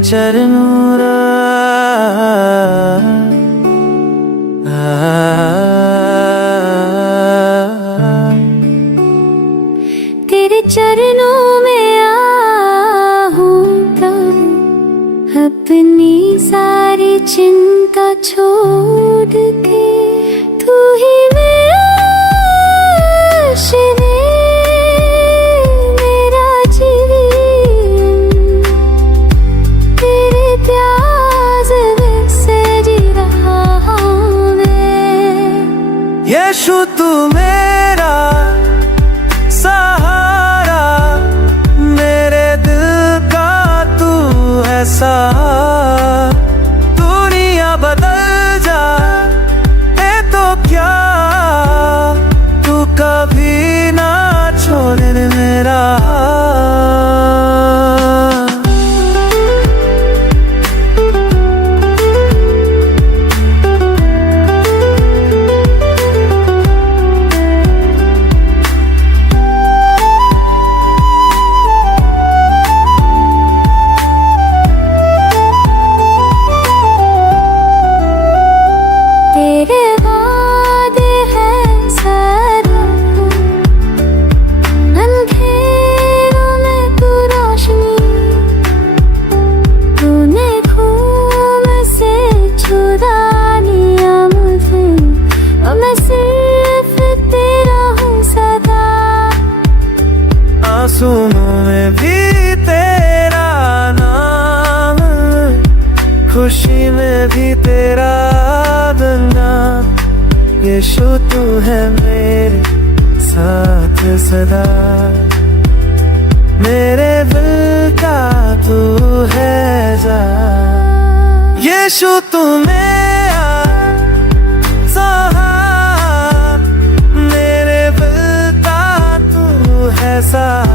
चरणों तेरे चरणों में आहूं प्रभु, अपनी सारी चिंता छोड़ के। तू ही मेरा आश्रय, मेरा जीवन, तेरे प्यास से जी रहा हूँ मैं। यीशु तू मेरा सहारा, मेरे दिल का तू है सहारा। दुनिया बदल जाए तो क्या, तू कभी ना छोड़े मेरा हाथ। तेरे वादे हैं सदा, अंधेरों में तू रोशनी। तूने खून से छुड़ा लिया मुझे, और मैं सिर्फ तेरा हूँ सदा। आंसुओं में भी तेरा नाम, खुशी में भी तेरा बंदा। यीशु तू है मेरे साथ सदा, मेरे दिल का तू है जान। यीशु तू मेरा सहारा, मेरे दिल का तू है सहारा।